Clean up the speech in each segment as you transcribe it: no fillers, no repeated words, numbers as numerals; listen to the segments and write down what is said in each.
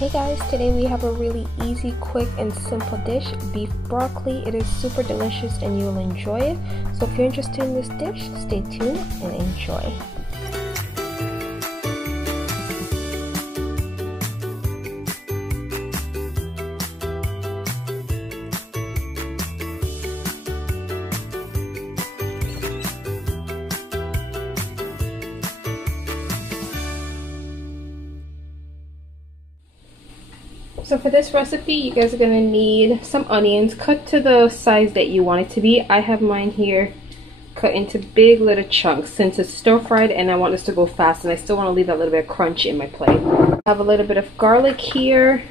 Hey guys, today we have a really easy, quick, and simple dish, beef broccoli. It is super delicious and you'll enjoy it. So if you're interested in this dish, stay tuned and enjoy. So for this recipe, you guys are going to need some onions cut to the size that you want it to be. I have mine here cut into big little chunks since it's stir fried and I want this to go fast and I still want to leave that little bit of crunch in my plate. I have a little bit of garlic here.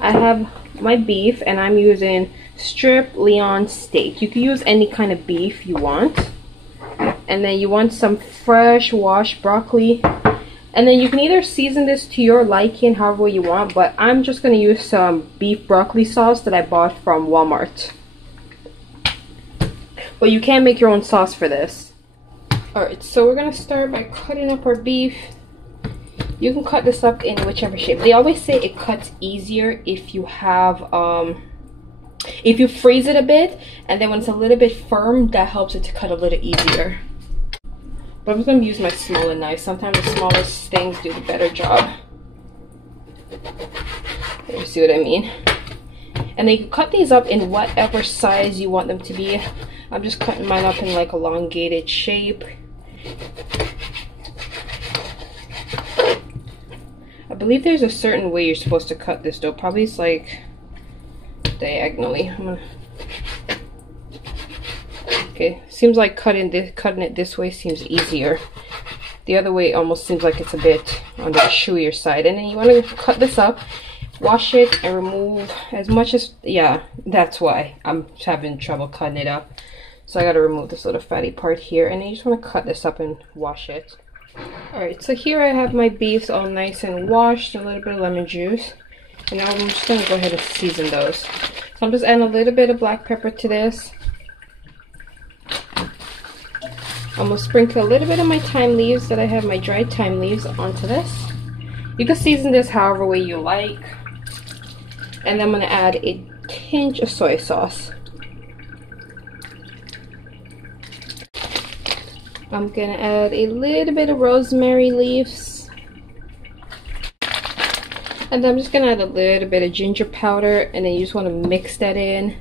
I have my beef and I'm using strip Leon steak. You can use any kind of beef you want. And then you want some fresh washed broccoli. And then you can either season this to your liking however you want, but I'm just going to use some beef broccoli sauce that I bought from Walmart. But you can make your own sauce for this. Alright, so we're going to start by cutting up our beef. You can cut this up in whichever shape. They always say it cuts easier if you have, if you freeze it a bit, and then when it's a little bit firm, that helps it to cut a little easier. But I'm just going to use my smaller knife. Sometimes the smallest things do the better job. You see what I mean? And then you can cut these up in whatever size you want them to be. I'm just cutting mine up in like elongated shape. I believe there's a certain way you're supposed to cut this though. Probably it's like diagonally. Okay, seems like cutting it this way seems easier. The other way almost seems like it's a bit on the chewier side. And then you want to cut this up, wash it, and remove as much as, yeah, that's why I'm having trouble cutting it up. So I got to remove this little fatty part here. And then you just want to cut this up and wash it. Alright, so here I have my beefs all nice and washed, a little bit of lemon juice. And now I'm just going to go ahead and season those. So I'm just adding a little bit of black pepper to this. I'm going to sprinkle a little bit of my thyme leaves that I have, my dried thyme leaves, onto this. You can season this however way you like. And then I'm going to add a tinge of soy sauce. I'm going to add a little bit of rosemary leaves. And then I'm just going to add a little bit of ginger powder, and then you just want to mix that in.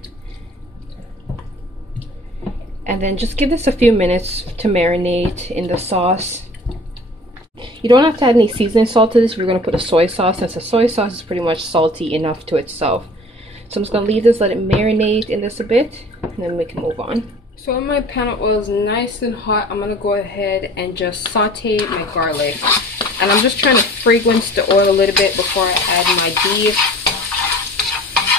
And then just give this a few minutes to marinate in the sauce. You don't have to add any seasoning salt to this if you're going to put a soy sauce, since the soy sauce is pretty much salty enough to itself. So I'm just going to leave this, let it marinate in this a bit, and then we can move on. So when my pan of oil is nice and hot, I'm going to go ahead and just saute my garlic. And I'm just trying to fragrance the oil a little bit before I add my beef.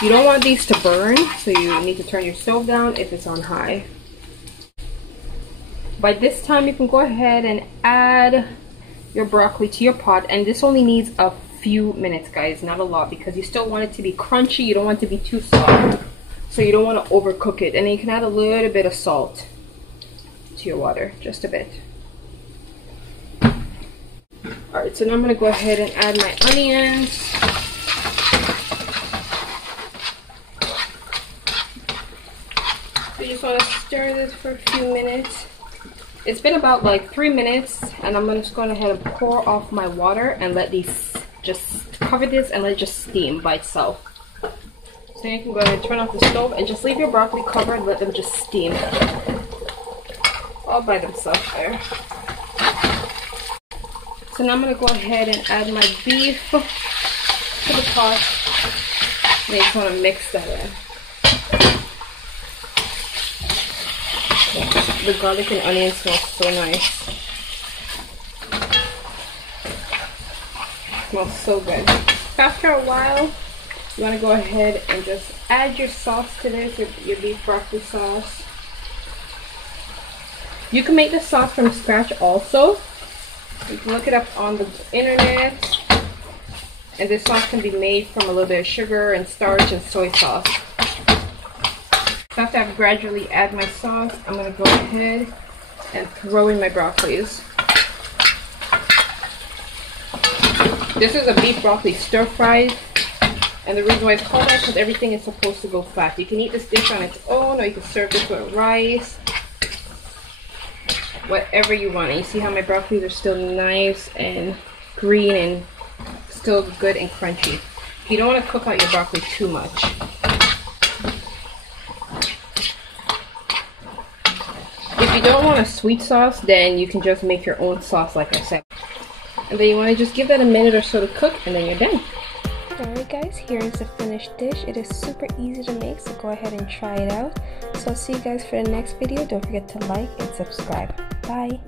You don't want these to burn, so you need to turn your stove down if it's on high. By this time, you can go ahead and add your broccoli to your pot, and this only needs a few minutes, guys, not a lot, because you still want it to be crunchy. You don't want it to be too soft, so you don't want to overcook it. And then you can add a little bit of salt to your water, just a bit. Alright, so now I'm going to go ahead and add my onions. So you just want to stir this for a few minutes. It's been about like 3 minutes, and I'm just going ahead and pour off my water and let these, just cover this and let it just steam by itself. So you can go ahead and turn off the stove and just leave your broccoli covered and let them just steam all by themselves there. So now I'm going to go ahead and add my beef to the pot, and I just want to mix that in. The garlic and onion smells so nice. It smells so good. After a while, you want to go ahead and just add your sauce to this, your beef broccoli sauce. You can make this sauce from scratch also. You can look it up on the internet. And this sauce can be made from a little bit of sugar and starch and soy sauce. So after I've gradually added my sauce, I'm going to go ahead and throw in my broccolis. This is a beef broccoli stir fry, And the reason why it's called that is because everything is supposed to go fast. You can eat this dish on its own, or you can serve this with rice. Whatever you want. And you see how my broccolis are still nice and green and still good and crunchy. You don't want to cook out your broccoli too much. If you don't want a sweet sauce, then you can just make your own sauce like I said. And then you want to just give that a minute or so to cook, and then you're done. Alright guys, here is the finished dish. It is super easy to make, so go ahead and try it out. So I'll see you guys for the next video. Don't forget to like and subscribe. Bye!